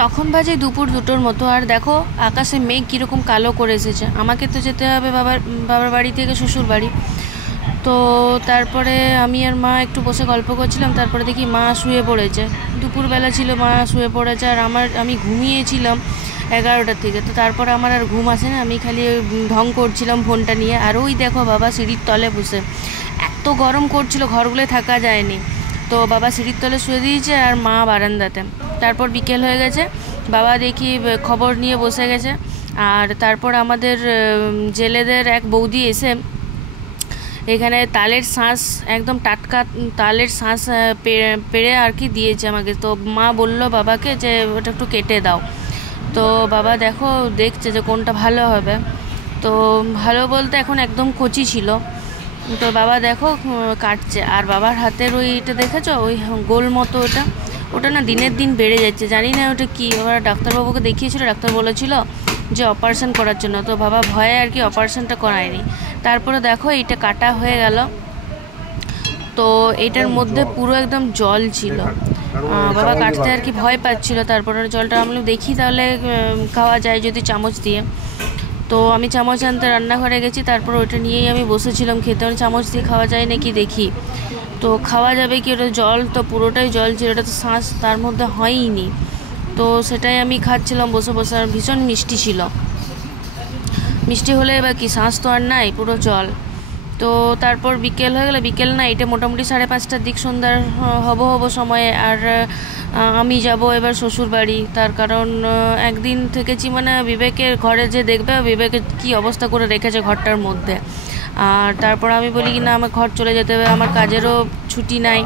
তখন বাজে দুপুর 2টোর মতো। আর দেখো আকাশে মেঘ কীরকম কালো করে এসেছে। আমাকে তো যেতে হবে বাবার বাড়ি থেকে শ্বশুর বাড়ি। তো তারপরে আমি আর মা একটু বসে গল্প করছিলাম, তারপরে দেখি মা শুয়ে পড়েছে। দুপুরবেলা ছিল, মা শুয়ে পড়েছে, আর আমি ঘুমিয়েছিলাম 11টার থেকে। তো তারপরে আমার আর ঘুম আসে না, আমি খালি ঢং করছিলাম ফোনটা নিয়ে। আর ওই দেখো বাবা সিঁড়ির তলে বসে, এত গরম করছিল ঘরগুলোয় থাকা যায়নি। তো বাবা সিঁড়ির তলে শুয়ে দিয়েছে আর মা বারান্দাতে। তারপর বিকেল হয়ে গেছে, বাবা দেখি খবর নিয়ে বসে গেছে। আর তারপর আমাদের জেলেদের এক বৌদি এসে এখানে তালের শাঁস, একদম টাটকা তালের শাঁস পেড়ে আর কি দিয়েছে আমাকে। তো মা বলল বাবাকে যে ওটা একটু কেটে দাও। তো বাবা দেখো দেখছে যে কোনটা ভালো হবে। তো ভালো বলতে এখন একদম কচি ছিল। তো বাবা দেখো কাটছে। আর বাবার হাতের ওইটা দেখেছো, ওই গোল মতো ওটা ওটা না দিনের দিন বেড়ে যাচ্ছে, জানি না ওটা কী। ওরা ডাক্তারবাবুকে দেখিয়েছিল, ডাক্তার বলেছিল যে অপারেশন করার জন্য। তো বাবা ভয়ে আর কি অপারেশনটা করায়নি। তারপরে দেখো এইটা কাটা হয়ে গেল। তো এইটার মধ্যে পুরো একদম জল ছিল। বাবা কাটতে আর কি ভয় পাচ্ছিল। তারপরে জলটা আমি দেখি তাহলে খাওয়া যায় যদি চামচ দিয়ে। তো আমি চামচ আনতে রান্নাঘরে গেছি, তারপর ওটা নিয়েই আমি বসেছিলাম খেতে। চামচ দিয়ে খাওয়া যায় নাকি দেখি। তো খাওয়া যাবে কি, ওটা জল তো পুরোটাই জল ছিল, ওটা তো শ্বাস তার মধ্যে হয়নি। তো সেটাই আমি খাচ্ছিলাম বসে বসে। আর ভীষণ মিষ্টি ছিল। মিষ্টি হলে এবার কি, শ্বাস তো আর নাই, পুরো জল। তো তারপর বিকেল হয়ে গেলো, বিকেল না এটা মোটামুটি 5:30টার দিক, সন্ধ্যার হব সময়ে। আর আমি যাব এবার শ্বশুর বাড়ি। তার কারণ একদিন থেকেছি, মানে বিবেকের ঘরে যে দেখবে বিবেকের কী অবস্থা করে রেখেছে ঘরটার মধ্যে। আর তারপর আমি বলি কি না, আমার ঘর চলে যেতে হবে, আমার কাজেরও ছুটি নাই।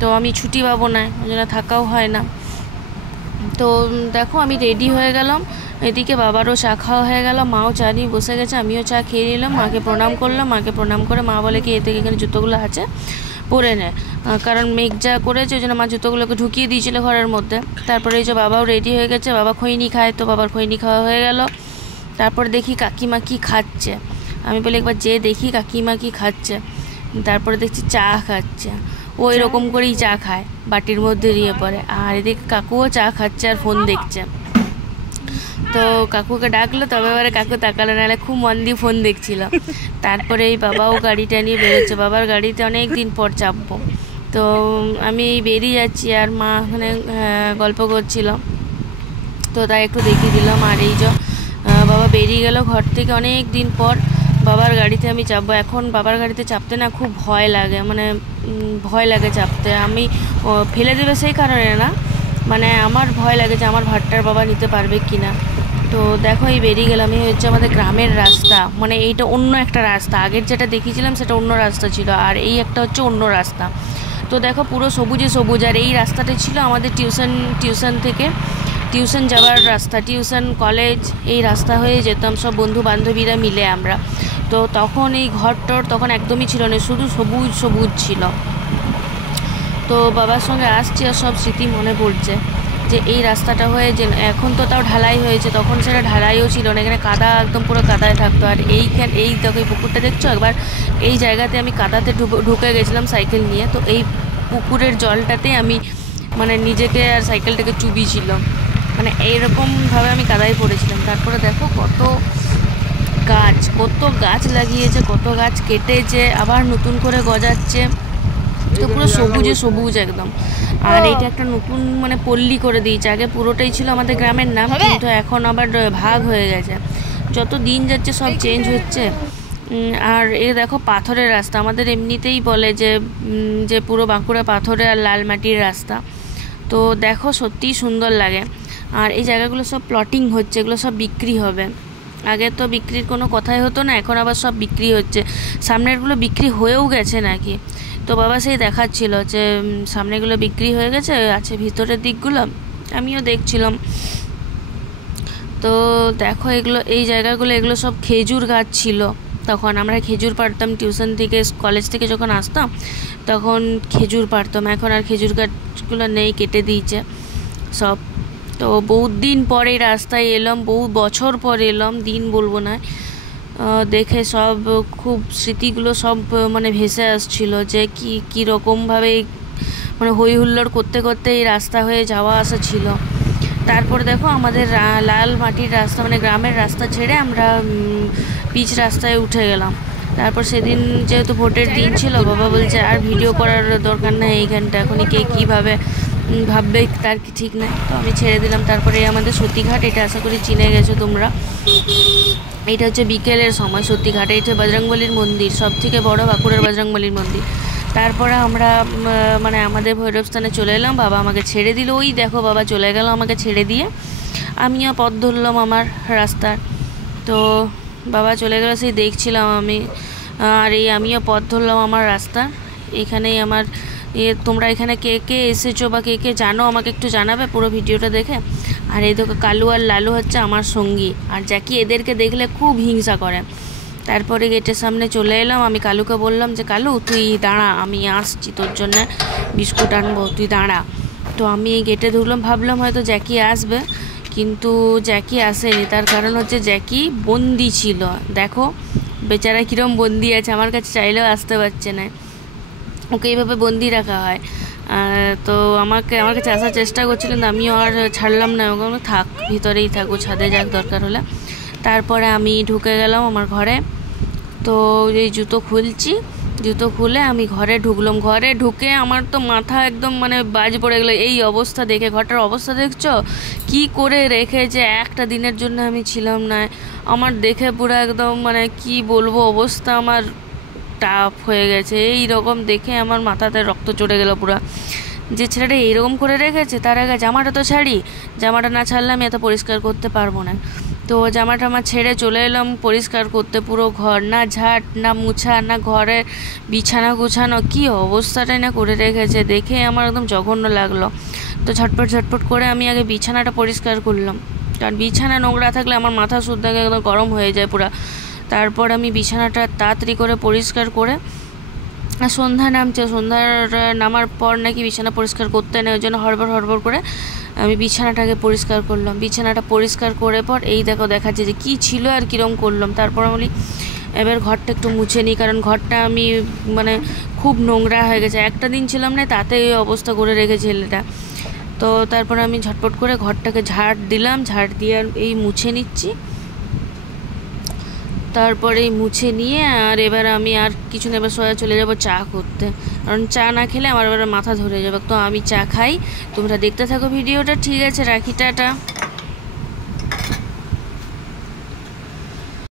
তো আমি ছুটি পাবো না, ওই জন্য থাকাও হয় না। তো দেখো আমি রেডি হয়ে গেলাম, এদিকে বাবারও চা খাওয়া হয়ে গেল, মাও চা নিয়ে বসে গেছে, আমিও চা খেয়ে নিলাম। মাকে প্রণাম করলাম, মাকে প্রণাম করে মা বলে কি এতে এখানে জুতোগুলো আছে পরে নে, কারণ মেঘ যা করেছে ওই জন্য মা জুতোগুলোকে ঢুকিয়ে দিয়েছিল ঘরের মধ্যে। তারপরে এই যে বাবাও রেডি হয়ে গেছে, বাবা খৈনি খায়, তো বাবার খৈনি খাওয়া হয়ে গেল। তারপর দেখি কাকিমা কি খাচ্ছে, আমি বলি একবার যে দেখি কাকিমা কি খাচ্ছে। তারপরে দেখছি চা খাচ্ছে, ও এরকম করেই চা খায়, বাটির মধ্যে দিয়ে পড়ে। আর এদিকে কাকুও চা খাচ্ছে আর ফোন দেখছে। তো কাকুকে ডাকলো, তবে এবারে কাকু তাকালো, নাহলে খুব মন দিয়ে ফোন দেখছিল। তারপরে এই বাবাও গাড়িটা নিয়ে বেরোচ্ছে, বাবার গাড়িতে অনেক দিন পর চাপবো। তো আমি বেরিয়ে যাচ্ছি, আর মা ওখানে গল্প করছিল, তো তাই একটু দেখিয়ে দিলাম। আর এই যে বাবা বেরিয়ে গেল ঘর থেকে অনেক দিন পর। বাবার গাড়িতে আমি চাপবো। এখন বাবার গাড়িতে চাপতে না খুব ভয় লাগে, মানে ভয় লাগে চাপতে। আমি ফেলে দেবে সেই কারণে না, মানে আমার ভয় লাগে যে আমার ভাতটার বাবা নিতে পারবে কি না। তো দেখো এই বেরিয়ে গেলাম, এই হচ্ছে আমাদের গ্রামের রাস্তা, মানে এইটা অন্য একটা রাস্তা। আগের যেটা দেখিয়েছিলাম সেটা অন্য রাস্তা ছিল, আর এই একটা হচ্ছে অন্য রাস্তা। তো দেখো পুরো সবুজে সবুজ। আর এই রাস্তাটা ছিল আমাদের টিউশন থেকে টিউশন যাওয়ার রাস্তা, টিউশন কলেজ এই রাস্তা হয়ে যেতাম সব বন্ধু বান্ধবীরা মিলে আমরা। তো তখন এই ঘরটর তখন একদমই ছিল না, শুধু সবুজ সবুজ ছিল। তো বাবার সঙ্গে আসছি আর সব স্মৃতি মনে পড়ছে যে এই রাস্তাটা হয়ে যে, এখন তো তাও ঢালাই হয়েছে, তখন সেটা ঢালাইও ছিল না, এখানে কাদা একদম পুরো কাদায় থাকতো। আর এই দেখো এই পুকুরটা দেখছো, একবার এই জায়গাতে আমি কাদাতে ঢুকে গেছিলাম সাইকেল নিয়ে। তো এই পুকুরের জলটাতে আমি মানে নিজেকে আর সাইকেলটাকে চুবিয়েছিলাম, মানে এইরকমভাবে আমি কাদায় পড়েছিলাম। তারপরে দেখো কত গাছ লাগিয়েছে, কত গাছ কেটেছে, আবার নতুন করে গজাচ্ছে। তো পুরো সবুজে সবুজ একদম। আর এইটা একটা নতুন মানে পল্লী করে দিয়েছে, আগে পুরোটাই ছিল আমাদের গ্রামের নাম, কিন্তু এখন আবার ভাগ হয়ে গেছে। যত দিন যাচ্ছে সব চেঞ্জ হচ্ছে। আর এ দেখো পাথরের রাস্তা, আমাদের এমনিতেই বলে যে পুরো বাঁকুড়া পাথরের আর লাল মাটির রাস্তা। তো দেখো সত্যিই সুন্দর লাগে। আর এই জায়গাগুলো সব প্লটিং হচ্ছে, এগুলো সব বিক্রি হবে। আগে তো বিক্রির কোনো কথাই হতো না, এখন আবার সব বিক্রি হচ্ছে। সামনেরগুলো বিক্রি হয়েও গেছে নাকি। তো বাবা সেই দেখাচ্ছিল যে সামনেগুলো বিক্রি হয়ে গেছে, আছে ভিতরের দিকগুলো, আমিও দেখছিলাম। তো দেখো এগুলো এই জায়গাগুলো, এগুলো সব খেজুর গাছ ছিল। তখন আমরা খেজুর পাড়তাম, টিউশন থেকে কলেজ থেকে যখন আসতাম তখন খেজুর পাড়তাম। এখন আর খেজুর গাছগুলো নেই, কেটে দিয়েছে সব। তো বহুত দিন পরে রাস্তায় এলাম, বহু বছর পরে এলাম, দিন বলবো না, দেখে সব খুব স্মৃতিগুলো সব মানে ভেসে আসছিল যে কীরকমভাবে মানে হই হুল্লোড় করতে করতে এই রাস্তা হয়ে যাওয়া আসা ছিল। তারপর দেখো আমাদের লাল মাটির রাস্তা মানে গ্রামের রাস্তা ছেড়ে আমরা পিচ রাস্তায় উঠে গেলাম। তারপর সেদিন যেহেতু ভোটের দিন ছিল, বাবা বলছে আর ভিডিও করার দরকার নেই এইখানটা, এখনই কে কীভাবে ভাববে তার কি ঠিক নাই, তো আমি ছেড়ে দিলাম। তারপরে আমাদের সতীঘাট, এটা আশা করি চিনে গেছো তোমরা। এটা হচ্ছে বিকেলের সময় সতীঘাট, এটা বজরংবলীর মন্দির, সব থেকে বড় বাঁকুড়ার বজরংবলীর মন্দির। তারপরে আমরা মানে আমাদের ভৈরবস্থানে চলে এলাম, বাবা আমাকে ছেড়ে দিল, ওই দেখো বাবা চলে গেল আমাকে ছেড়ে দিয়ে, আমিও পথ ধরলাম আমার রাস্তার। তো বাবা চলে গেল সেই দেখছিলাম আমি, আর এই আমিও পথ ধরলাম আমার রাস্তা। এখানেই আমার তোমরা এখানে কে কে এসেছো বা কে কে জানো আমাকে একটু জানাবে পুরো ভিডিওটা দেখে। আর এই দেখো কালু আর লালু হচ্ছে আমার সঙ্গী, আর জ্যাকি এদেরকে দেখলে খুব হিংসা করে। তারপরে গেটের সামনে চলে এলাম, আমি কালুকে বললাম যে কালু তুই দাঁড়া, আমি আসছি তোর জন্য বিস্কুট আনবো, তুই দাঁড়া। তো আমি গেটে ঢুকলাম, ভাবলাম হয়তো জ্যাকি আসবে, কিন্তু জ্যাকি আসেনি। তার কারণ হচ্ছে জ্যাকি বন্দি ছিল, দেখো বেচারা কীরকম বন্দি আছে, আমার কাছে চাইলেও আসতে পারছে না, ওকে এইভাবে বন্দি রাখা হয়। তো আমার কাছে আসার চেষ্টা করছিল, কিন্তু আমিও আর ছাড়লাম না, ওখানে থাক ভিতরেই থাকবো, ছাদে যাক দরকার হলে। তারপরে আমি ঢুকে গেলাম আমার ঘরে। তো এই জুতো খুলছি, জুতো খুলে আমি ঘরে ঢুকলাম। ঘরে ঢুকে আমার তো মাথা একদম মানে বাজ পড়ে গেলো, এই অবস্থা দেখে। ঘরটার অবস্থা দেখছো কি করে রেখেছে, একটা দিনের জন্য আমি ছিলাম না, আমার দেখে পুরো একদম মানে কি বলবো অবস্থা আমার টাফ হয়ে গেছে। এই রকম দেখে আমার মাথাতে রক্ত চড়ে গেল পুরো, যে ছেলেটা এইরকম করে রেখেছে। তার আগে জামাটা তো ছাড়ি, জামাটা না ছাড়লে আমি এত পরিষ্কার করতে পারবো না। তো জামাটা আমার ছেড়ে চলে এলাম পরিষ্কার করতে, পুরো ঘর না ঝাঁট না মুছা না ঘরে বিছানা গুছানো, কি অবস্থাটাই না করে রেখেছে, দেখে আমার একদম জঘন্য লাগলো। তো ঝটপট করে আমি আগে বিছানাটা পরিষ্কার করলাম, কারণ বিছানা নোংরা থাকলে আমার মাথা শুদ্ধ একদম গরম হয়ে যায় পুরো। তারপর আমি বিছানাটা তাড়াতাড়ি করে পরিষ্কার করে, সন্ধ্যা নামছে, সন্ধ্যার নামার পর নাকি বিছানা পরিষ্কার করতে নেই, ওই জন্য হড়বড় করে আমি বিছানাটাকে পরিষ্কার করলাম। বিছানাটা পরিষ্কার করে পর এই দেখো দেখাচ্ছে যে কী ছিল আর কীরকম করলাম। তারপর আমি এবার ঘরটা একটু মুছে নিই, কারণ ঘরটা আমি মানে খুব নোংরা হয়ে গেছে, একটা দিন ছিলাম না তাতে এই অবস্থা করে রেখেছে ছেলেটা। তো তারপরে আমি ঝটপট করে ঘরটাকে ঝাড় দিলাম, ঝাড় দিয়ে এই মুছে নিচ্ছি। তারপরে মুছে নিয়ে আর এবার আমি আর কিছু না, এবার সোজা চলে যাব চা করতে, কারণ চা না খেলে আমার এবার মাথা ধরে যাবে। তো আমি চা খাই, তোমরা দেখতে থাকো ভিডিওটা, ঠিক আছে রাখি, টাটা।